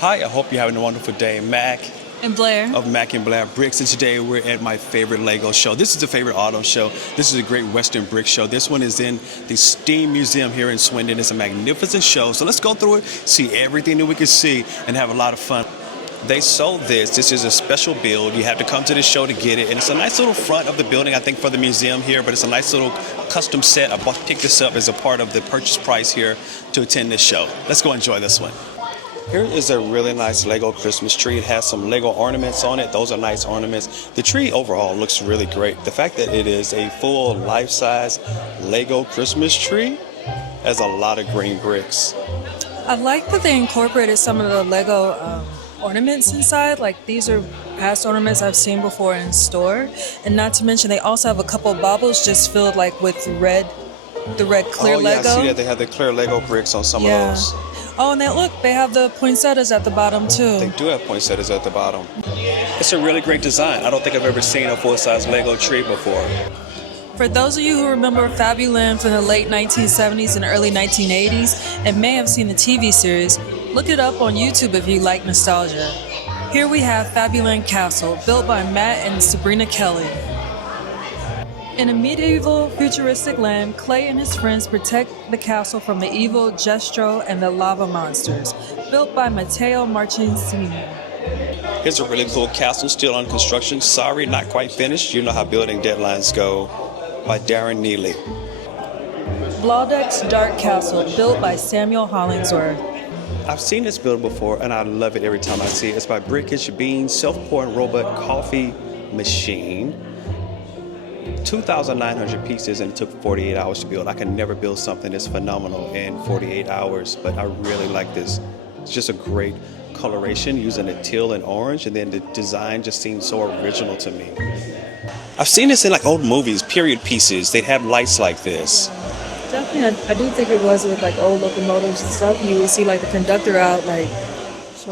Hi, I hope you're having a wonderful day. Mac And Blair. of Mac and Blair Bricks, and today we're at my favorite LEGO show. This is the favorite auto show. This is a great Western brick show. This one is in the Steam Museum here in Swindon. It's a magnificent show. So let's go through it, see everything that we can see, and have a lot of fun. They sold this. This is a special build. You have to come to the show to get it. And it's a nice little front of the building, I think, for the museum here, but it's a nice little custom set. I picked this up as a part of the purchase price here to attend this show. Let's go enjoy this one. Here is a really nice Lego Christmas tree. It has some Lego ornaments on it. Those are nice ornaments. The tree overall looks really great. The fact that it is a full life-size Lego Christmas tree has a lot of green bricks. I like that they incorporated some of the Lego ornaments inside. Like, these are past ornaments I've seen before in store. And not to mention, they also have a couple of baubles just filled like with the red clear Lego. I see that they have the clear Lego bricks on some of those. Oh, and then look, they have the poinsettias at the bottom too. They do have poinsettias at the bottom. It's a really great design. I don't think I've ever seen a full-size Lego tree before. For those of you who remember Fabuland from the late 1970s and early 1980s and may have seen the TV series, look it up on YouTube if you like nostalgia. Here we have Fabuland Castle, built by Matt and Sabrina Kelly. In a medieval futuristic land, Clay and his friends protect the castle from the evil Jestro and the lava monsters, built by Matteo Marchincini. Here's a really cool castle still on construction. Sorry, not quite finished. You know how building deadlines go. By Darren Neely. Blaudeck's Dark Castle, built by Samuel Hollingsworth. I've seen this build before and I love it every time I see it. It's by Brickish Beans Self-Pouring Robot Coffee Machine. 2,900 pieces and it took 48 hours to build. I can never build something this phenomenal in 48 hours, but I really like this. It's just a great coloration using the teal and orange, and then the design just seems so original to me. I've seen this in like old movies, period pieces. They'd have lights like this. Definitely, I do think it was with like old locomotives and stuff. You would see like the conductor out like.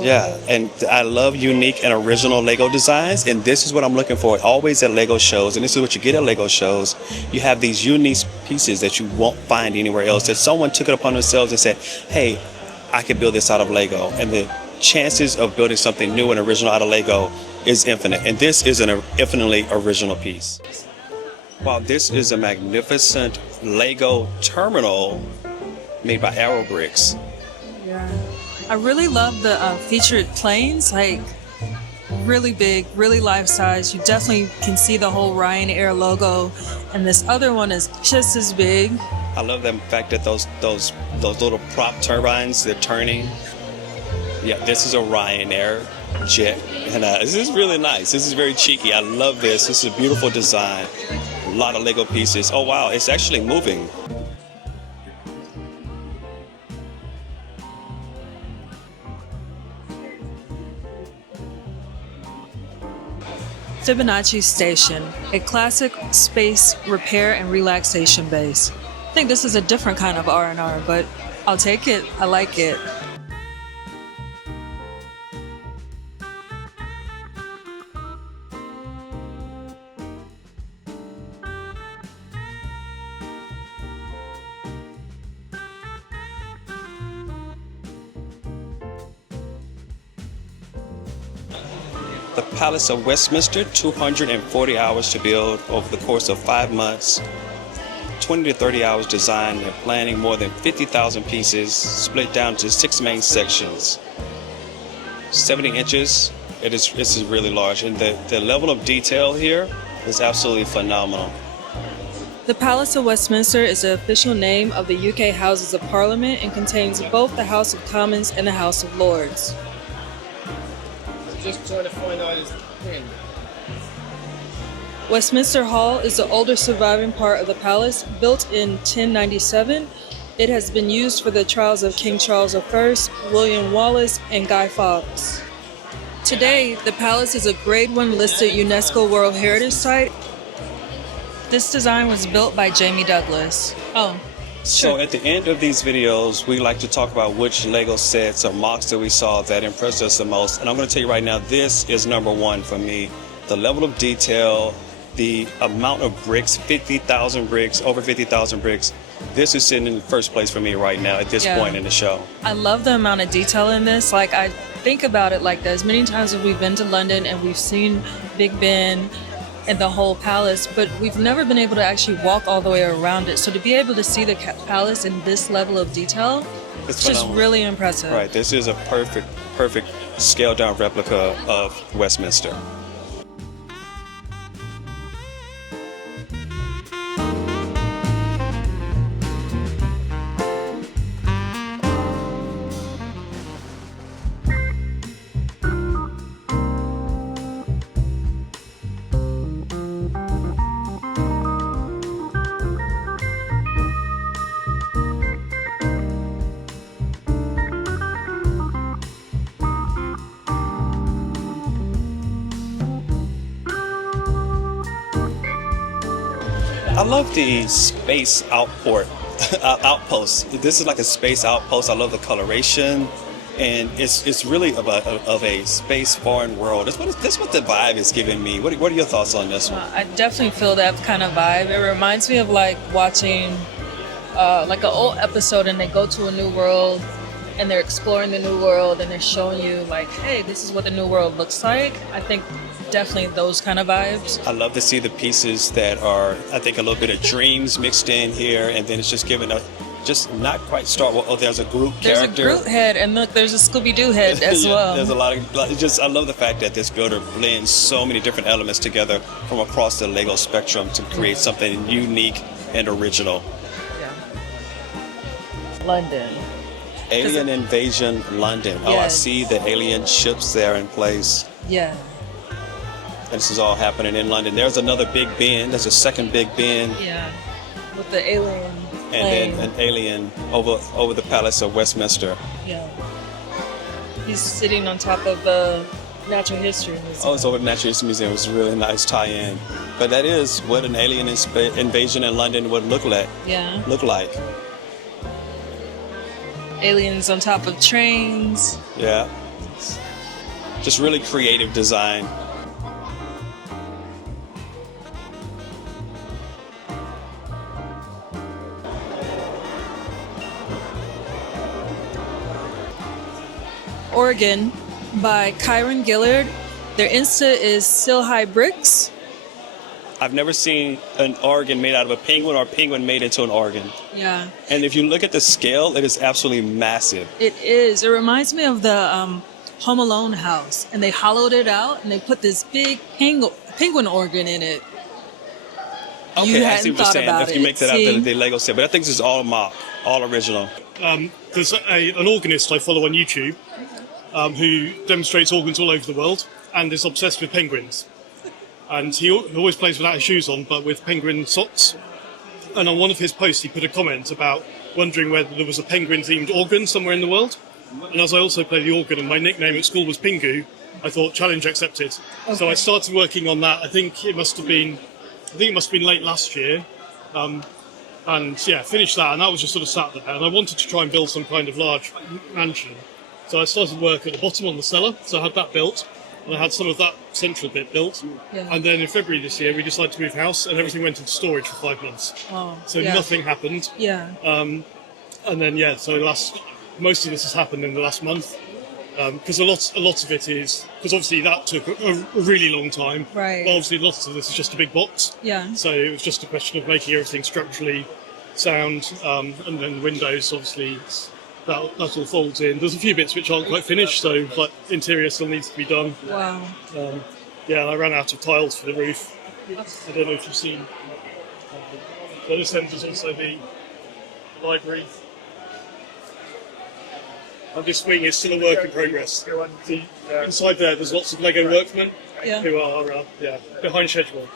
Yeah, and I love unique and original Lego designs, and this is what I'm looking for always at Lego shows, and this is what you get at Lego shows. You have these unique pieces that you won't find anywhere else, that someone took it upon themselves and said, hey, I can build this out of Lego, and the chances of building something new and original out of Lego is infinite, and this is an infinitely original piece. Wow, this is a magnificent Lego terminal made by Arrow Bricks. Yeah. I really love the featured planes, like really big, really life-size. You definitely can see the whole Ryanair logo, and this other one is just as big. I love the fact that those little prop turbines, they're turning. Yeah, this is a Ryanair jet, and this is really nice. This is very cheeky. I love this. This is a beautiful design. A lot of Lego pieces. Oh wow, it's actually moving. Fibonacci Station, a classic space repair and relaxation base. I think this is a different kind of R&R, but I'll take it. I like it. The Palace of Westminster, 240 hours to build over the course of 5 months, 20 to 30 hours design and planning, more than 50,000 pieces, split down to 6 main sections. 70 inches, this is really large, and the level of detail here is absolutely phenomenal. The Palace of Westminster is the official name of the UK Houses of Parliament and contains both the House of Commons and the House of Lords. Just trying to find out his pin. Westminster Hall is the oldest surviving part of the palace. Built in 1097, it has been used for the trials of King Charles I, William Wallace, and Guy Fawkes. Today, the palace is a Grade 1 listed UNESCO World Heritage Site. This design was built by Jamie Douglas. So at the end of these videos, we like to talk about which Lego sets or MOCs that we saw that impressed us the most. And I'm going to tell you right now, this is number one for me. The level of detail, the amount of bricks, 50,000 bricks, over 50,000 bricks, this is sitting in first place for me right now at this point in the show. I love the amount of detail in this. Like, I think about it like this. Many times we've been to London and we've seen Big Ben and the whole palace, but we've never been able to actually walk all the way around it. So to be able to see the palace in this level of detail, it's just really impressive. Right, this is a perfect scaled down replica of Westminster. I love the space outpost. This is like a space outpost. I love the coloration, and it's really of a space foreign world. That's what the vibe is giving me. What are your thoughts on this one? I definitely feel that kind of vibe. It reminds me of like watching like an old episode, and they go to a new world and they're exploring the new world and they're showing you like, hey, this is what the new world looks like. I think definitely those kind of vibes. I love to see the pieces that are, I think, a little bit of dreams mixed in here, and then it's just giving a, just not quite Star Wars. Oh, there's a Groot character. There's a Groot head, and look, there's a Scooby-Doo head as well. There's a lot of, just, I love the fact that this builder blends so many different elements together from across the LEGO spectrum to create something unique and original. Yeah. London. Alien Invasion London. Oh, I see the alien ships there in place. Yeah. And this is all happening in London. There's another Big Ben. There's a second Big Ben. Yeah. With the alien plane. And then an alien over the Palace of Westminster. Yeah. He's sitting on top of the Natural History Museum. Oh, it's over the Natural History Museum. It was a really nice tie-in. But that is what an alien invasion in London would look like. Yeah. Look like. Aliens on top of trains. Yeah. Just really creative design. Oregon by Kyron Gillard. Their Insta is Sci-fi Bricks. I've never seen an organ made out of a penguin or a penguin made into an organ. Yeah. And if you look at the scale, it is absolutely massive. It is. It reminds me of the Home Alone house. And they hollowed it out and they put this big penguin organ in it. Okay, I see what you're saying. If you make that out of the Lego set. But I think this is all MOC, all original. There's an organist I follow on YouTube who demonstrates organs all over the world and is obsessed with penguins. And he always plays without his shoes on, but with penguin socks. And on one of his posts, he put a comment about wondering whether there was a penguin-themed organ somewhere in the world. And as I also play the organ, and my nickname at school was Pingu, I thought, challenge accepted. Okay. So I started working on that. I think it must have been late last year. And yeah, finished that, and that was just sort of sat there. And I wanted to try and build some kind of large mansion. So I started work at the bottom on the cellar, so I had that built. And I had some of that central bit built. Yeah. And then in February this year, we decided to move house, and everything went into storage for 5 months. Oh, so nothing happened. Yeah. And then, so most of this has happened in the last month. Because a lot of it is, because obviously that took a really long time. Right. But obviously lots of this is just a big box. Yeah. So it was just a question of making everything structurally sound, and then windows, obviously, that all folds in. There's a few bits which aren't quite finished, so like interior still needs to be done. Wow. And I ran out of tiles for the roof. I don't know if you've seen. So this end is also the library. And this wing is still a work in progress. Inside there's lots of LEGO workmen who are behind schedule.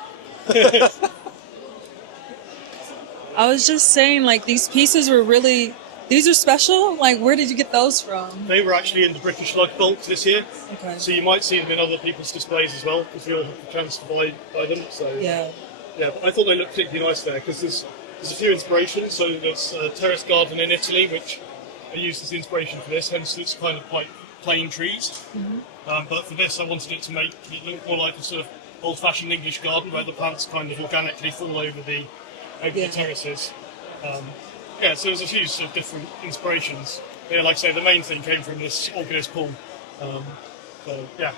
I was just saying, like, these pieces were really... These are special? Like, where did you get those from? They were actually in the British Lug Bulk this year. Okay. So you might see them in other people's displays as well, because we all have the chance to buy them. So yeah, but I thought they looked particularly nice there, because there's a few inspirations. So there's a terrace garden in Italy, which I used as inspiration for this, hence it's kind of like plain trees. Mm-hmm. But for this, I wanted it to make it look more like a sort of old-fashioned English garden, where the plants kind of organically fall over the terraces. Yeah, so there's a few sort of different inspirations. Yeah, like I say, the main thing came from this organist pool. So yeah,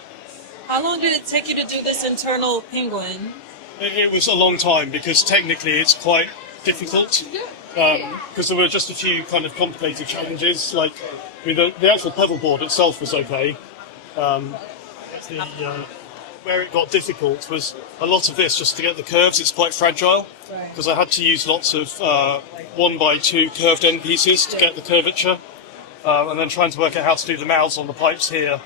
How long did it take you to do this internal penguin? it was a long time because technically it's quite difficult. Because there were just a few kind of complicated challenges. Like, I mean, the actual pedal board itself was okay. Where it got difficult was a lot of this just to get the curves. It's quite fragile because I had to use lots of 1x2 curved end pieces to get the curvature, and then trying to work out how to do the mouths on the pipes here,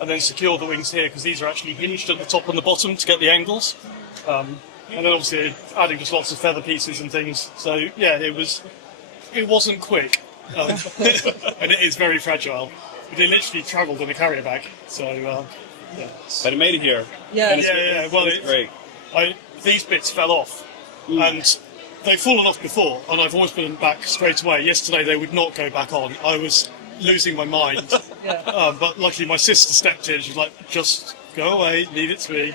and then secure the wings here because these are actually hinged at the top and the bottom to get the angles. And then obviously adding just lots of feather pieces and things. So yeah, it wasn't quick, and it is very fragile. But it literally travelled in a carrier bag. So yeah. But it made it here. Yeah. Yeah. Well, It's great. These bits fell off, and they've fallen off before, and I've always been back straight away. Yesterday they would not go back on. I was losing my mind. But luckily my sister stepped in. She was like, "Just go away, leave it to me."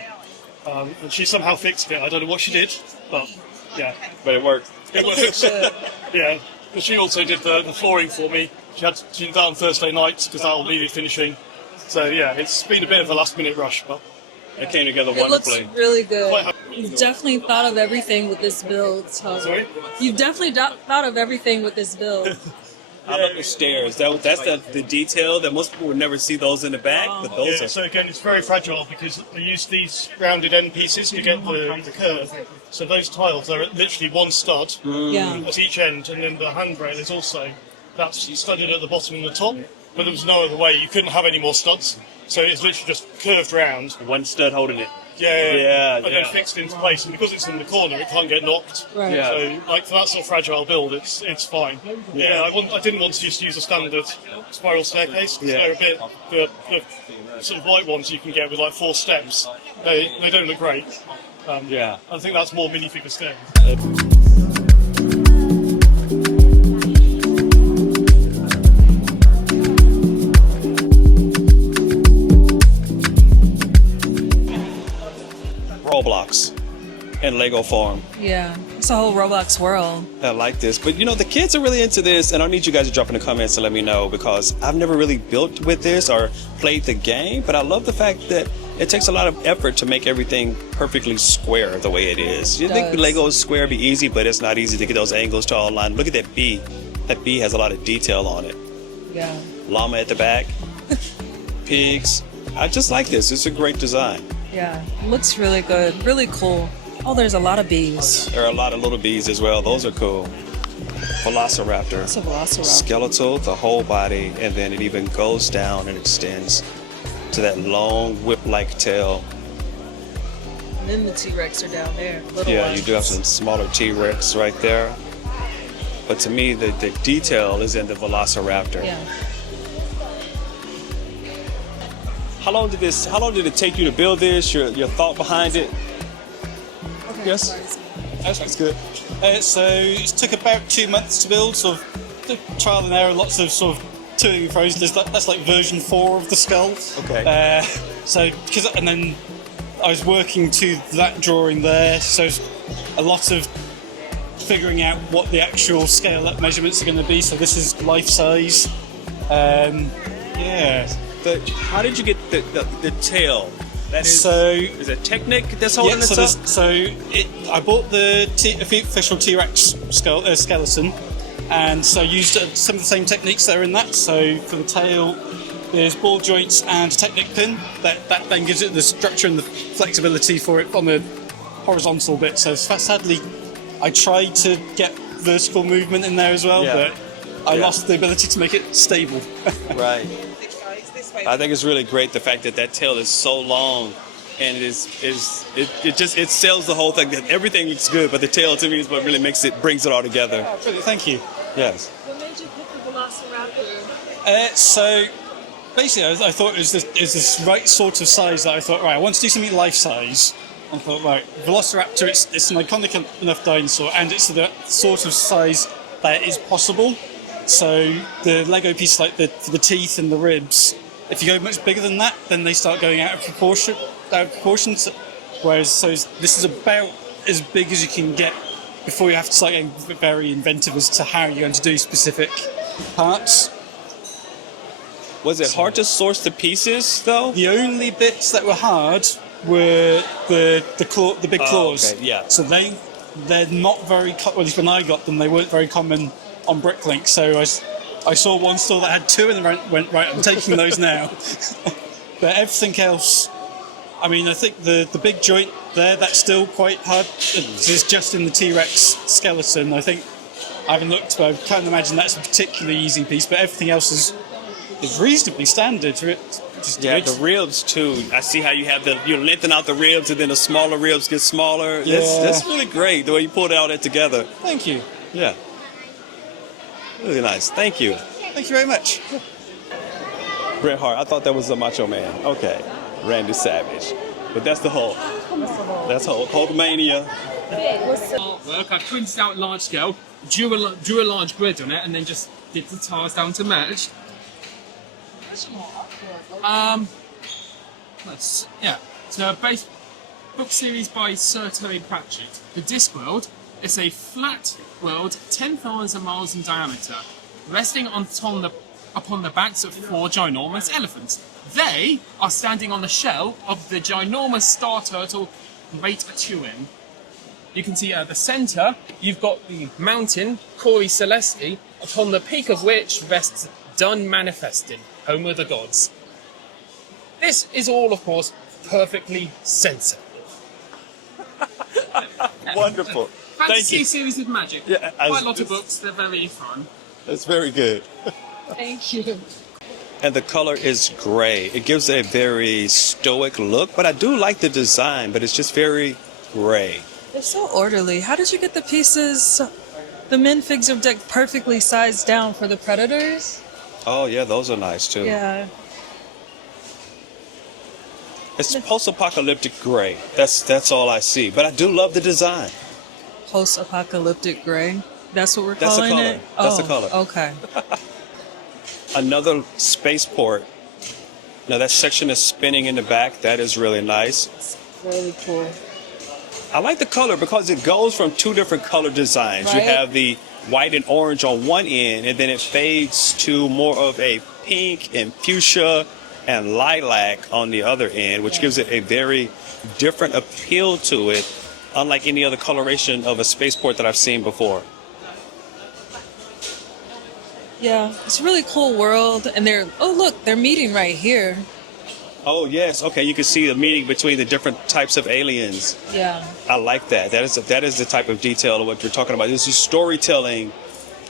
And she somehow fixed it. I don't know what she did, but yeah. But it worked. It worked. Yeah. But she also did the flooring for me. She did that on Thursday night because that all needed finishing. So yeah, it's been a bit of a last minute rush, but It came together It looks wonderfully. really good. Quite happy. You've definitely thought of everything with this build. So Sorry? You've definitely thought of everything with this build. How about the stairs? That's the detail that most people would never see those in the back, but those Yeah, are. so again, it's very fragile because I use these rounded end pieces to get the curve. So those tiles are literally one stud Yeah. at each end, and then the handrail is also that's studded at the bottom and the top. But there was no other way; you couldn't have any more studs. So it's literally just curved round. One stud holding it. And then yeah. fixed into place. And because it's in the corner, it can't get knocked. Right. Yeah. So, like for that sort of fragile build, it's fine. Yeah, I didn't want to just use a standard spiral staircase. 'Cause they're a bit the sort of light ones you can get with like 4 steps. They don't look great. Yeah. I think that's more minifigure stairs. Roblox in Lego form. Yeah. It's a whole Roblox world. I like this, but you know the kids are really into this, and I need you guys to drop in the comments and let me know because I've never really built with this or played the game, but I love the fact that it takes a lot of effort to make everything perfectly square the way it is. You think does. Lego square be easy, but it's not easy to get those angles to all line. Look at that bee. That bee has a lot of detail on it. Yeah. Llama at the back, pigs. I just like this. It's a great design. Yeah. Looks really good. Really cool. Oh, there's a lot of bees. There are a lot of little bees as well. Those are cool. Velociraptor. It's a velociraptor. Skeletal, the whole body, and then it even goes down and extends to that long whip-like tail. And then the T-Rex are down there. Little Yeah, ones. you do have some smaller T-Rex right there. But to me, the detail is in the Velociraptor. Yeah. How long did it take you to build this? Your thought behind it? Yes, that's good. So it took about 2 months to build, sort of trial and error, lots of sort of toing and fro's. That's like version 4 of the skull. Okay. And then I was working to that drawing there, so it's a lot of figuring out what the actual scale up measurements are going to be. So this is life size. Yeah. How did you get the tail? That is, So is it Technic that's holding yeah, this up? I bought the official T-Rex skeleton, and so I used some of the same techniques that are in that. So for the tail, there's ball joints and a Technic pin. That then gives it the structure and the flexibility for it on the horizontal bit. So sadly, I tried to get vertical movement in there as well, but I lost the ability to make it stable. Right. I think it's really great the fact that tail is so long, and it sells the whole thing. Everything looks good, but the tail to me is what really brings it all together. Oh, brilliant, thank you. Yes. What made you pick the Velociraptor? So basically, I thought it was this right sort of size that I thought, right, I want to do something life size. I thought, right, Velociraptor, it's an iconic enough dinosaur, and it's the sort of size that is possible. So the Lego piece, like the teeth and the ribs, if you go much bigger than that, then they start going out of proportion. Whereas this is about as big as you can get before you have to start getting very inventive as to how you're going to do specific parts. Was it hard to source the pieces though? The only bits that were hard were the big claws. Okay, yeah. So they're not very. Well, at least when I got them, they weren't very common on Bricklink. So I saw one store that had two, and went right. I'm taking those now. But everything else, I mean, I think the big joint there, that's still quite hard. It's just in the T-Rex skeleton. I think I haven't looked, but I can't imagine that's a particularly easy piece. But everything else is reasonably standard. Yeah, the ribs too. I see how you lengthen out the ribs, and then the smaller ribs get smaller. Yeah. That's really great the way you pulled all that together. Thank you. Yeah, really nice. Thank you. Thank you very much. Bret Hart. I thought that was the Macho Man. Okay, Randy Savage. But that's the Hulk. That's Hulkmania. Artwork, I printed out large scale, drew a large grid on it, and then just did the tiles down to match. So a base book series by Sir Terry Pratchett. The Discworld is a flat world 10,000 miles in diameter, resting upon the backs of 4 ginormous elephants. They are standing on the shell of the ginormous star turtle Great Atuin. You can see at the centre, you've got the mountain Cori Celesti, upon the peak of which rests Dun Manifesting, home of the gods. This is all, of course, perfectly censored. Wonderful. Thank Fantasy you. series with magic. Yeah, quite a lot of books. They're very fun. That's very good. Thank you. And the color is gray. It gives it a very stoic look, but I do like the design, but it's just very gray. They're so orderly. How did you get the pieces? The minifigs are like perfectly sized down for the predators. Oh yeah, those are nice too. Yeah. It's post-apocalyptic gray. That's all I see. But I do love the design. Post-apocalyptic gray. That's what we're That's the calling color. it. That's the color. Okay. Another spaceport. Now that section is spinning in the back. That is really nice. Really cool. I like the color because it goes from 2 different color designs. Right. You have the white and orange on one end, and then it fades to more of a pink and fuchsia and lilac on the other end, which gives it a very different appeal to it, unlike any other coloration of a spaceport that I've seen before. Yeah, it's a really cool world, and they're meeting right here. Oh yes, okay. You can see the meeting between the different types of aliens. Yeah. I like that. That is the type of detail of what you're talking about. This is storytelling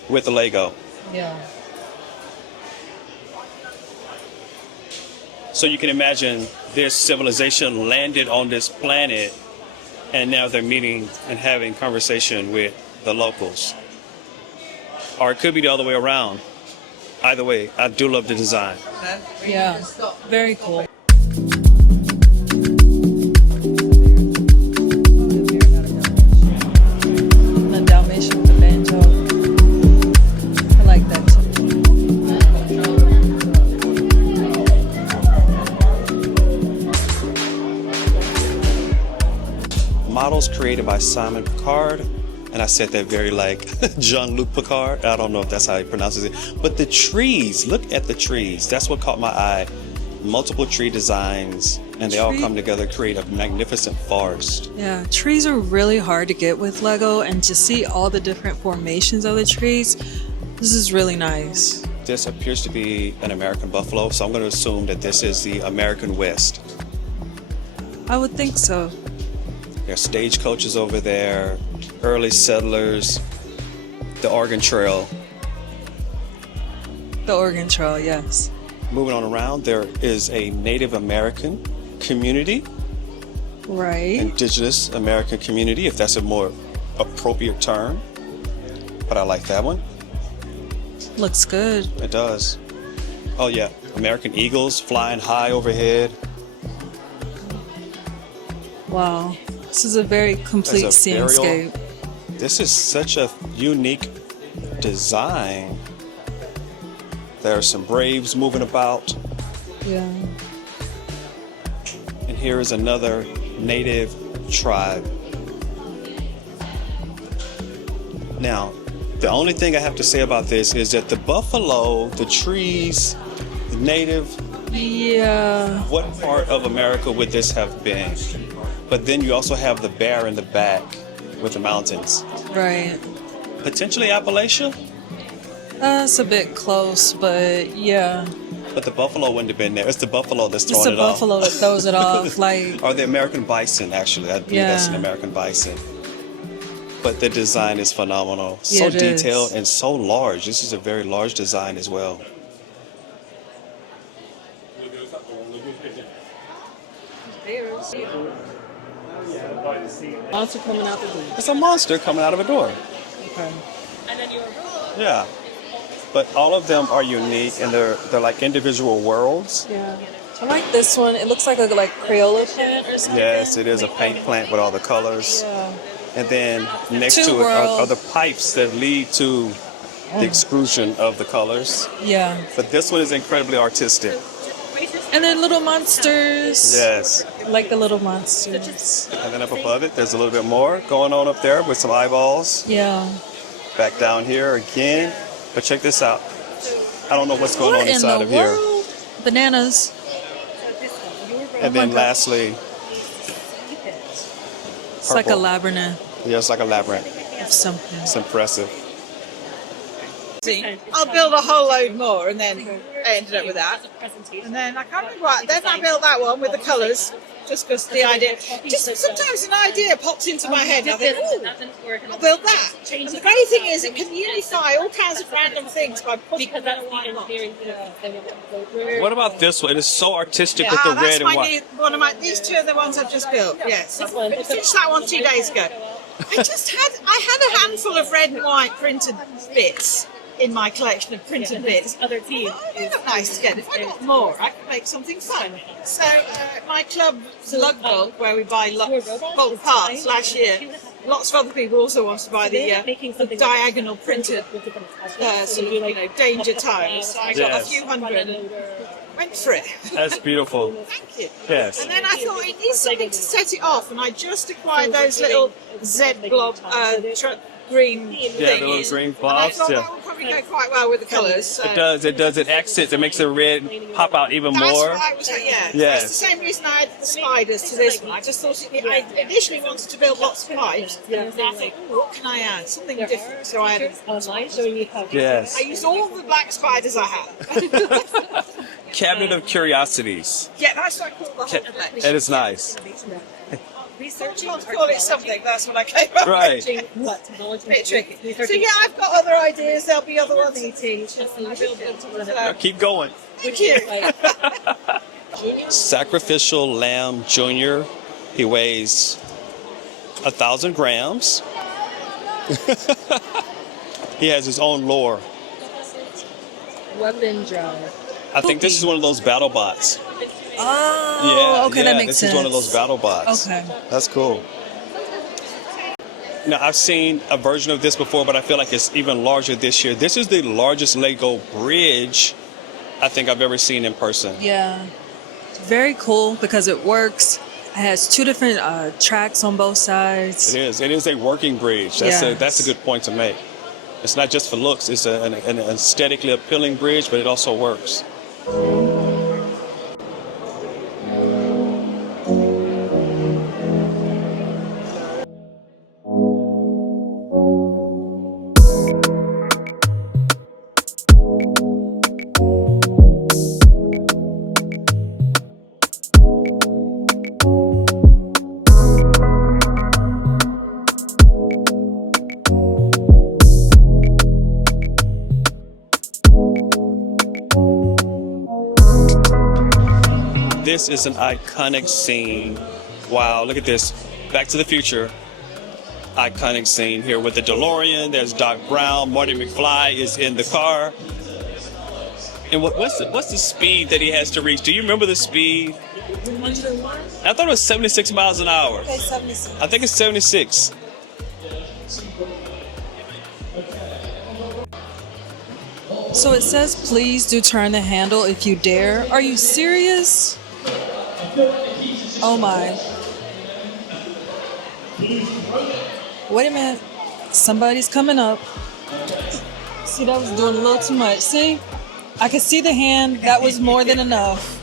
with the Lego. Yeah. So you can imagine this civilization landed on this planet, and now they're meeting and having conversation with the locals. Or it could be the other way around. Either way, I do love the design. Yeah. Very cool. The Dalmatian with the banjo. I like that too. Models created by Simon Picard, and I said that very like Jean-Luc Picard. I don't know if that's how he pronounces it. But the trees, look at the trees. That's what caught my eye. Multiple tree designs, and they all come together to create a magnificent forest. Yeah, trees are really hard to get with Lego, and to see all the different formations of the trees, this is really nice. This appears to be an American buffalo, so I'm going to assume that this is the American West. I would think so. There are stagecoaches over there, early settlers, the Oregon Trail. The Oregon Trail, yes. Moving on around, there is a Native American community, Right. Indigenous American community, if that's a more appropriate term. But I like that one. Looks good. It does. Oh yeah, American eagles flying high overhead. Wow. This is a very complete There's a burial. scenescape. This is such a unique design. There are some braves moving about. Yeah. And here is another native tribe. Now, the only thing I have to say about this is that the buffalo, the trees, the native, Yeah. what part of America would this have been? But then you also have the bear in the back with the mountains. Right. Potentially Appalachia, It's a bit close, but yeah. but the buffalo wouldn't have been there. It's the buffalo that's It's throwing a it off. buffalo that throws it off. Like, Or the American bison, actually. I believe that's an Yeah. American bison. But the design is phenomenal. Yeah, So it is. detailed and so large. This is a very large design as well. monster coming out the door. It's a monster coming out of a door. Okay. Yeah. But all of them are unique and they're like individual worlds. Yeah. I like this one. It looks like a Crayola plant or something. Yes, it is a paint plant with all the colors. Yeah. And then next Two to it are worlds. the pipes that lead to the extrusion of the colors. Yeah. But this one is incredibly artistic. And then little monsters. Yes. Like the little monsters. And then up above it, there's a little bit more going on up there with some eyeballs. Yeah. Back down here again. But check this out. I don't know what's going What on in inside the of here. world? Bananas. And then lastly, It's like a purple. labyrinth Yeah, it's like a labyrinth. of something. It's impressive. I'll build a whole load more, and then I ended up with that. And then I can't remember what. Then I built that one with the colours, just because the idea. Just sometimes an idea pops into my head, and I think, "Ooh, I'll build that." And the great thing is, it can unify all kinds of random things by putting them in one lot. What about this one? It is so artistic Yeah, with the that's red and my white. new, one of my. These two are the ones I've just built. Yes, I finished that one 2 days ago. I had a handful of red and white printed bits in my collection of printed bits. Other teams. Oh, they look nice together. If I got more, I could make something fun. So my club, Lug Bulk, where we buy bulk parts last year, lots of other people also wanted to buy the diagonal printed sort of, danger times. So I got Yes. a few hundred and went for it. That's beautiful. Thank you. Yes. And then I thought it needs something to set it off, and I just acquired those little Z blob green Yeah, thingies. the little green And I blobs. thought Yeah. that would probably go quite well with the colours. So. It does. It does. It accents. It makes the red pop out even That's more. what I was yeah. Yes. That's the same reason I added the spiders to this one. I just thought I initially wanted to build lots of pipes. And I thought, what can I add? Something different. So I added. Yes. I used all the black spiders I had. Cabinet of Curiosities. Yeah, that's what I call the whole collection. That is nice. I'll call it something. That's what I came up Right. with. Bit tricky. So yeah, I've got other ideas. There'll be other ones. So, Keep going. thank you. Sacrificial Lamb Jr. He weighs 1,000 grams. He has his own lore. Weapon drive. I think this is one of those battle bots. Oh, okay, that makes this sense. is one of those battle bots. Okay. That's cool. Now, I've seen a version of this before, but I feel like it's even larger this year. This is the largest Lego bridge I think I've ever seen in person. Yeah. Very cool because it works. It has two different tracks on both sides. It is. It is a working bridge. That's Yes. a good point to make. It's not just for looks. It's an aesthetically appealing bridge, but it also works. This is an iconic scene. Wow, look at this. Back to the Future. Iconic scene here with the DeLorean. There's Doc Brown. Marty McFly is in the car. And what's the speed that he has to reach? Do you remember the speed? I thought it was 76 miles an hour. Okay, 76. I think it's 76. So it says, please do turn the handle if you dare. Are you serious? Oh my. Wait a minute. Somebody's coming up. See, that was doing a little too much. See? I could see the hand. That was more than enough.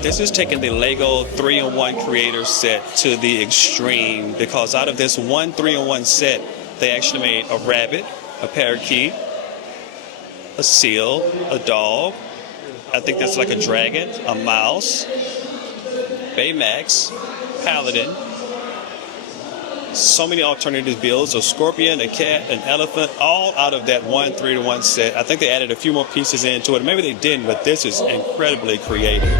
This is taking the LEGO 3-in-1 creator set to the extreme, because out of this one 3-in-1 set, they actually made a rabbit, a parakeet, a seal, a dog, I think that's like a dragon, a mouse, Baymax, paladin, so many alternative builds, a scorpion, a cat, an elephant, all out of that one 3-in-1 set. I think they added a few more pieces into it. Maybe they didn't, but this is incredibly creative.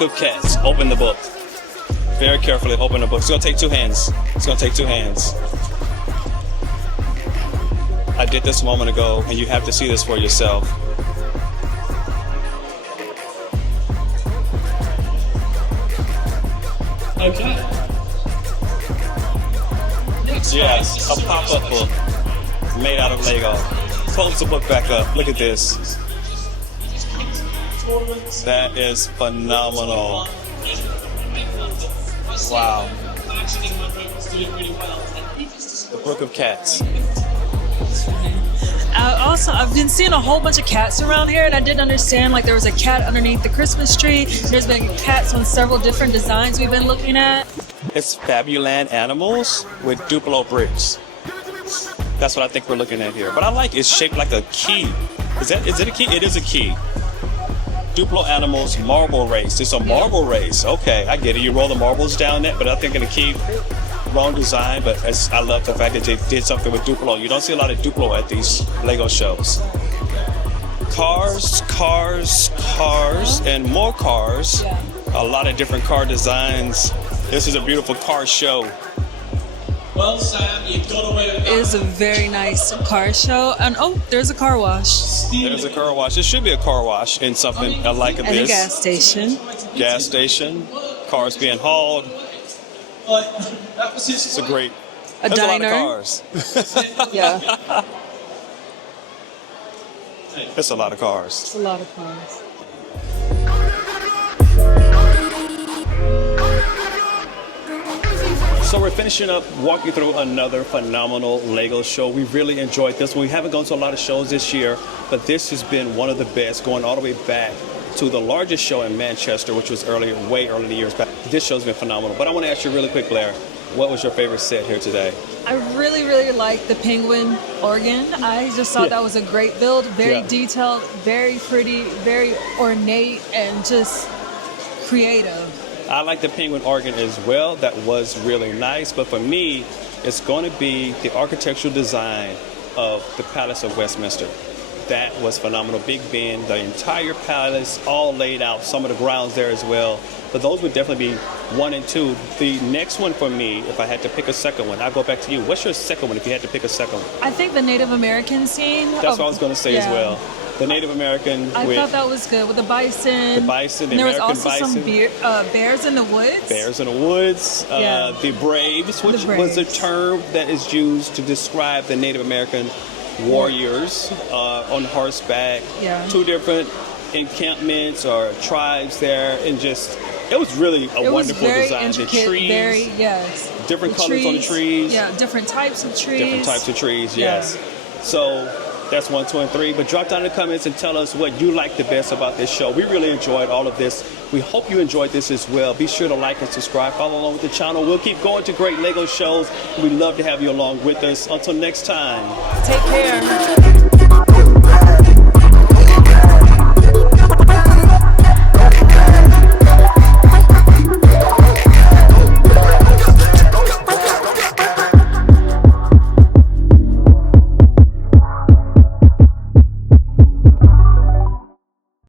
Of cats. Open the book. Very carefully open the book. It's gonna take two hands. It's gonna take two hands. I did this a moment ago, and you have to see this for yourself. Okay. Yes, a pop-up book made out of Lego. Close the book back up. Look at this. That is phenomenal. Wow. The Book of Cats. I've been seeing a whole bunch of cats around here, and I didn't understand, like, there was a cat underneath the Christmas tree. There's been cats on several different designs we've been looking at. It's Fabuland animals with Duplo bricks. That's what I think we're looking at here. But I like it's shaped like a key. Is it a key? It is a key. Duplo animals marble race. It's a marble race. Okay, I get it. You roll the marbles down there, but I think in a key, wrong design. But I love the fact that they did something with Duplo. You don't see a lot of Duplo at these Lego shows. Cars, cars, cars, and more cars. A lot of different car designs. This is a beautiful car show. Well, Sam, you got away with that. It is a very nice car show. And oh, there's a car wash. There's a car wash. It should be a car wash in something like this. And a gas station. Gas station. Cars being hauled. That was his. It's a great. A There's diner. a lot of cars. Yeah, It's a lot of cars. it's a lot of cars. So we're finishing up walking through another phenomenal Lego show. We really enjoyed this one. We haven't gone to a lot of shows this year, but this has been one of the best, going all the way back to the largest show in Manchester, which was way early in the years back. This show's been phenomenal. But I want to ask you really quick, Blair, what was your favorite set here today? I really, really like the penguin organ. I just thought that was a great build. Very detailed, very pretty, very ornate, and just creative. I like the penguin organ as well. That was really nice. But for me, it's going to be the architectural design of the Palace of Westminster. That was phenomenal. Big Ben, the entire palace, all laid out. Some of the grounds there as well. But those would definitely be 1 and 2. The next one for me, if I had to pick a second one, I'll go back to you. What's your second one if you had to pick a second one? I think the Native American scene. That's what I was going to say as well. The Native American. I thought that was good with the bison. The bison, the and there was American also bison. some bears in the woods. Bears in the woods. Yeah. The Braves, which The Braves. was a term that is used to describe the Native American warriors on horseback. Yeah. 2 different encampments or tribes there, and just it was really a wonderful very design. Intricate, The trees, very yes. different The colors on the trees. Yeah, different types of trees. Different types of trees, Yeah. yes. So that's 1, 2, and 3. But drop down in the comments and tell us what you like the best about this show. We really enjoyed all of this. We hope you enjoyed this as well. Be sure to like and subscribe. Follow along with the channel. We'll keep going to great LEGO shows. We'd love to have you along with us. Until next time. Take care.